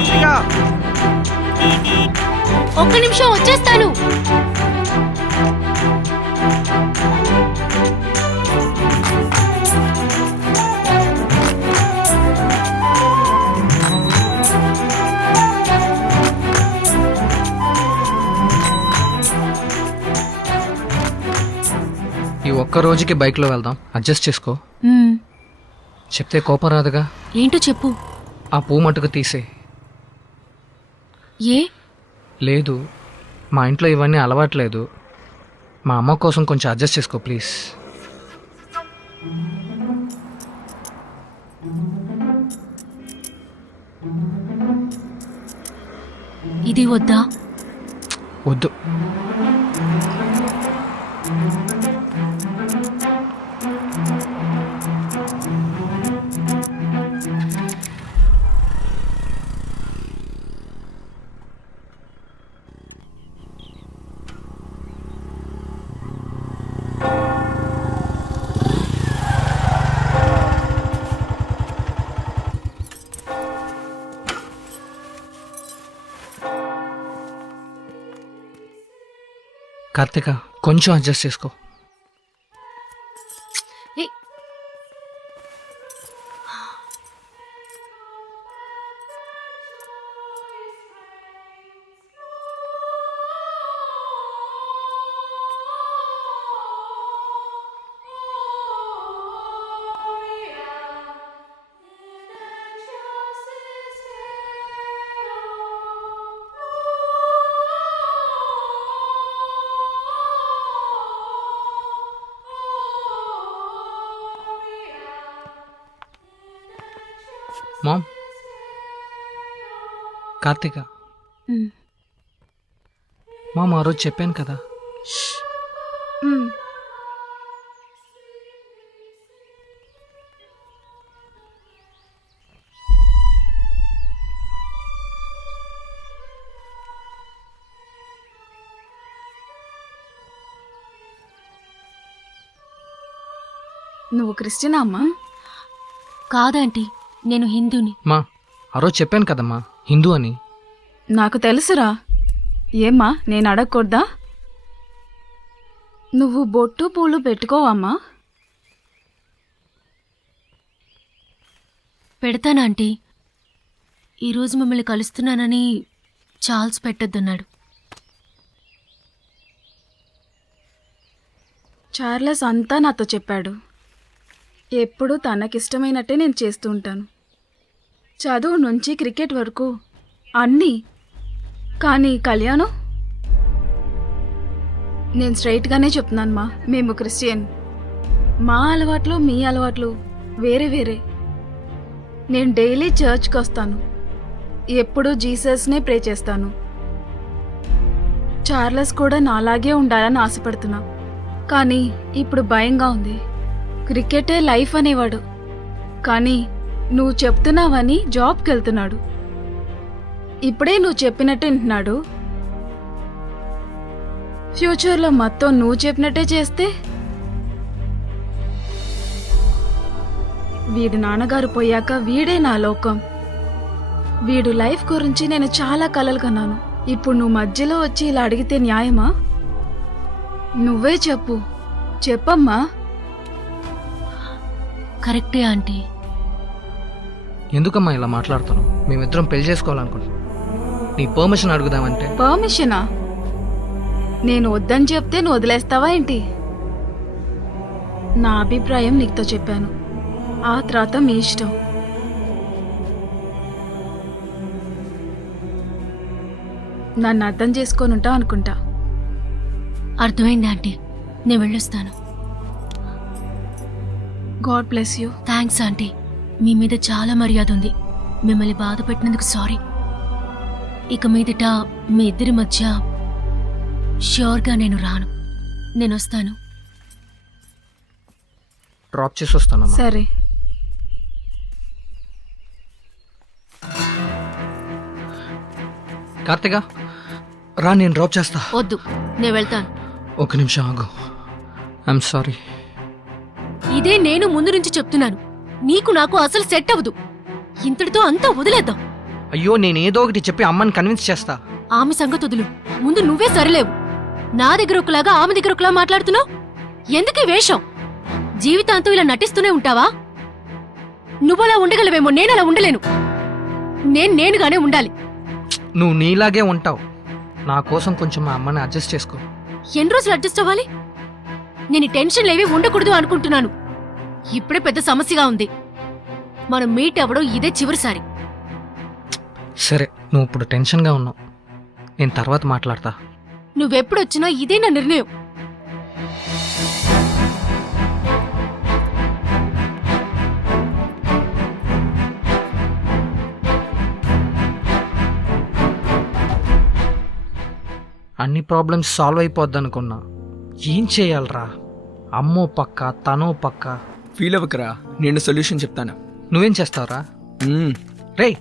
కార్తిక ఒక్క నిమిషం వచ్చేస్తాను. ఈ ఒక్క రోజుకి బైక్లో వెళ్దాం, అడ్జస్ట్ చేసుకో. చెప్తే కోపం రాదుగా. ఏంటో చెప్పు. ఆ పువ్వు మటుకు తీసే. ఏ? లేదు, మా ఇంట్లో ఇవన్నీ అలవాట్లేదు. మా అమ్మ కోసం కొంచెం అడ్జస్ట్ చేసుకో ప్లీజ్. ఇది వద్దా? వద్దు. కార్తిక, కొంచెం అడ్జస్ట్ చేసుకో. ఏ, మామ్, కార్తిక, మామ్ ఆ రోజు చెప్పాను కదా. నువ్వు క్రిస్టియనా అమ్మా? కాదంటీ, నేను హిందూని. మా ఆ రోజు చెప్పాను కదమ్మా హిందూ అని. నాకు తెలుసురా. ఏమ్మా, నేను అడగకూడదా? నువ్వు బొట్టు పూలు పెట్టుకోవమ్మా? పెడతానా ఆంటీ? ఈరోజు మిమ్మల్ని కలుస్తున్నానని చార్ల్స్ పెట్టొద్దన్నాడు. చార్లెస్ అంతా నాతో చెప్పాడు. ఎప్పుడూ తనకిష్టమైనట్టే నేను చేస్తూ ఉంటాను. చదువు నుంచి క్రికెట్ వరకు అన్నీ. కానీ కళ్యాణం, నేను స్ట్రైట్గానే చెప్తున్నాను మా, మేము క్రిస్టియన్. మా అలవాట్లు మీ అలవాట్లు వేరే వేరే. నేను డైలీ చర్చ్కి వస్తాను. ఎప్పుడూ జీసస్నే ప్రే చేస్తాను. చార్లెస్ కూడా నాలాగే ఉండాలని ఆశపడుతున్నా. కానీ ఇప్పుడు భయంగా ఉంది. క్రికెటే లైఫ్ అనేవాడు, కానీ నువ్వు చెప్తున్నావని జాబ్కి వెళ్తున్నాడు. ఇప్పుడే నువ్వు చెప్పినట్టే వింటున్నాడు. ఫ్యూచర్లో మొత్తం నువ్వు చెప్పినట్టే చేస్తే? వీడి నాన్నగారు పోయాక వీడే నా లోకం. వీడు లైఫ్ గురించి నేను చాలా కలలు కన్నాను. ఇప్పుడు నువ్వు మధ్యలో వచ్చి ఇలా అడిగితే న్యాయమా? నువ్వే చెప్పు, చెప్పమ్మా. కరెక్టే ఆంటీ. ఎందుకమ్మా ఇలా మాట్లాడుతున్నావు? మేమిద్దరం పెళ్లి చేసుకోవాలనుకుంటున్నాం. నీ పర్మిషన్ అడుగుదామంటే. పర్మిషనా? నేను వద్దని చెప్తే నువ్వు వదిలేస్తావా ఏంటి? నా అభిప్రాయం నీకుతో చెప్పాను, ఆ తర్వాత మీ ఇష్టం. నన్ను అర్థం చేసుకొని ఉంటావు అనుకుంటా. అర్థమైంది ఆంటీ, నేను వెళ్ళొస్తాను. God bless you. Thanks aunty, మీ మీద చాలా మర్యాద ఉంది. మిమ్మల్ని బాధ పెట్టినందుకు సారీ. ఇక మీదట మీ ఇద్దరి మధ్య ష్యూర్గా నేను రాను. నేను వస్తాను. డ్రాప్ చేసి వస్తానమ్మా. సరే. కార్తిక, రా, నేను డ్రాప్ చేస్తా. వద్దు, నేను వెళ్తాను. ఒక నిమిషం ఆగు. I'm sorry. ఇదే నేను ముందు నుంచి చెప్తున్నాను. నీకు నాకు అసలు సెట్ అవ్వదు. ఇంతటితో అంతా వదిలేద్దాం. అయ్యో నేను ఏదో ఒకటి చెప్పి అమ్మని కన్విన్స్ చేస్తా. ఆమె సంగతి వదులు, ముందు నువ్వే సరిలేవు. నా దగ్గర ఒకలాగా ఆమె దగ్గర ఒకలా మాట్లాడుతున్నావు. ఎందుకు ఈ వేషం? జీవితాంతం ఇలా నటిస్తూనే ఉంటావా? నువ్వలా ఉండగలవేమో, నేనలా ఉండలేను. నేనుగానే ఉండాలి. నువ్వు నీలాగే ఉంటావు. నా కోసం కొంచెం మా అమ్మని అడ్జస్ట్ చేసుకో. ఎన్ని రోజులు అడ్జస్ట్ అవ్వాలి? నేను ఈ టెన్షన్లు ఏవి ఉండకూడదు అనుకుంటున్నాను. ఇప్పుడే పెద్ద సమస్యగా ఉంది. మనం మీట్ అవ్వడం ఇదే చివరిసారి. సరే, నువ్వు ఇప్పుడు టెన్షన్గా ఉన్నావు, నేను తర్వాత మాట్లాడతా. నువ్వెప్పుడొచ్చినా ఇదే నా నిర్ణయం. అన్ని ప్రాబ్లమ్స్ సాల్వ్ అయిపోద్ది అనుకున్నా. ఏం చేయాలరా? అమ్మో పక్క, తనో పక్క. ఫీల్ అవ్వకరా, నేను సొల్యూషన్ చెప్తాను. నువ్వేం చేస్తావురా? మ్మ్. రేయ్,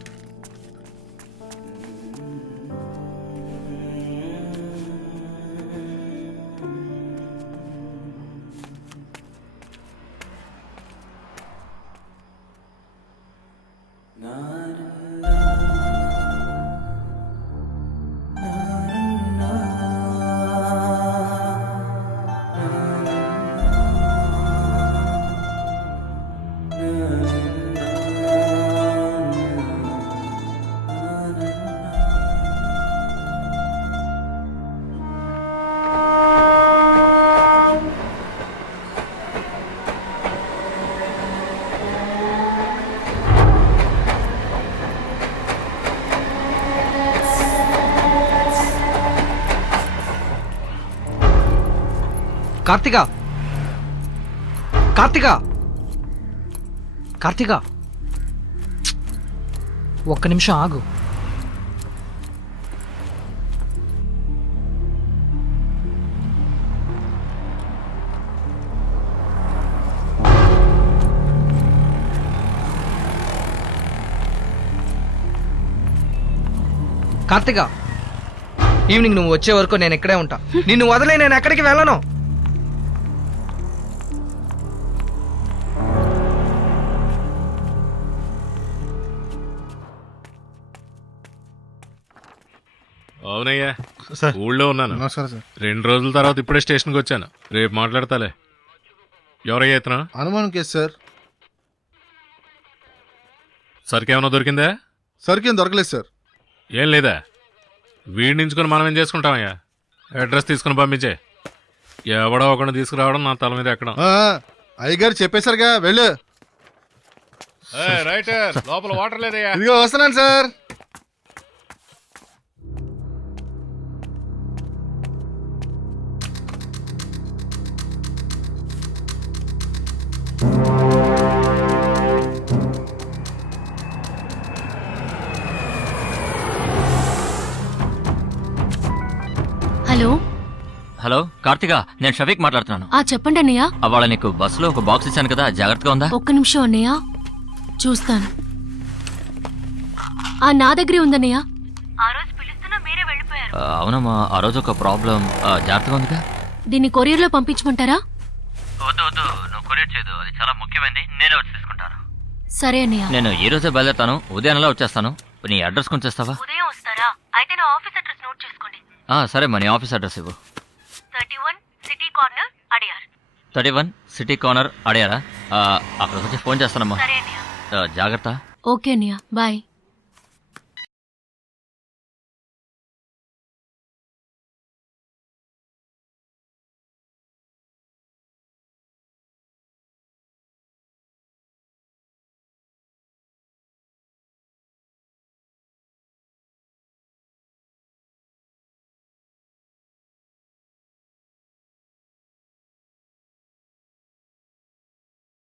కార్తిక, కార్తిక, కార్తిక, ఒక్క నిమిషం ఆగు. కార్తిక, ఈవినింగ్ నువ్వు వచ్చే వరకు నేను ఇక్కడే ఉంటా. నిన్ను వదిలే నేను ఎక్కడికి వెళ్ళను. అవునయ్యా సార్, ఊళ్ళో ఉన్నాను. నమస్కారం సార్. 2 రోజుల తర్వాత ఇప్పుడే స్టేషన్కి వచ్చాను. రేపు మాట్లాడతాలే. ఎవరయ్యా ఇతను? అనుమానం కేసు సార్. సరికేమన్నా దొరికిందా? సరికేం దొరకలేదు సార్. ఏం లేదా? వీడి నుంచుకొని మనం ఏం చేసుకుంటామయ్యా? అడ్రస్ తీసుకుని పంపించే. ఎవడో ఒకటి తీసుకురావడం, నా తల మీద ఎక్కడం. అయ్యగారు చెప్పేశారుగా, వెళ్ళు. రైట్, లోపల వాటర్ లేదయ్యా. ఇదిగో వస్తున్నాను సార్. హలో. హలో కార్తిక, నేను షఫీక్ మాట్లాడుతున్నాను. చెప్పండి అన్నయ్య. అవాళ నీకు బస్సులో ఒక బాక్స్ ఇచ్చాను కదా, జాగ్రత్తగా ఉందా? ఒక్క నిమిషం అన్నయ్య, చూస్తాను. నా దగ్గరే ఉందన్నయ్య. అవునమ్మా, ఆ రోజు ఒక ప్రాబ్లం. జాగ్రత్తగా ఉందిగా? దీన్ని కొరియర్లో పంపించమంటారా? వద్దు వద్దు, నువ్వు కొరియర్ చేయదు, అది చాలా ముఖ్యమైనది. నేనే వచ్చి తీసుకుంటాను. సరే అన్నయ్య. నేను ఈ రోజే బయలుదేరుతాను, ఉదయాన్నే వచ్చేస్తాను. నీ అడ్రస్ కొంచెం ఇస్తావా? ఉదయం వస్తారా? అయితే నా ఆఫీస్ అడ్రస్ నోట్ చేసుకోండి. సరే, మా నీ ఆఫీస్ అడ్రస్ ఇవ్వు. 31 city corner Adyar. 31 city corner అడియారా? అక్కడికి వచ్చి ఫోన్ చేస్తానమ్మా. సరే అన్నయ్య. జాగ్రత్త. ఓకే అన్నయ్య, బాయ్.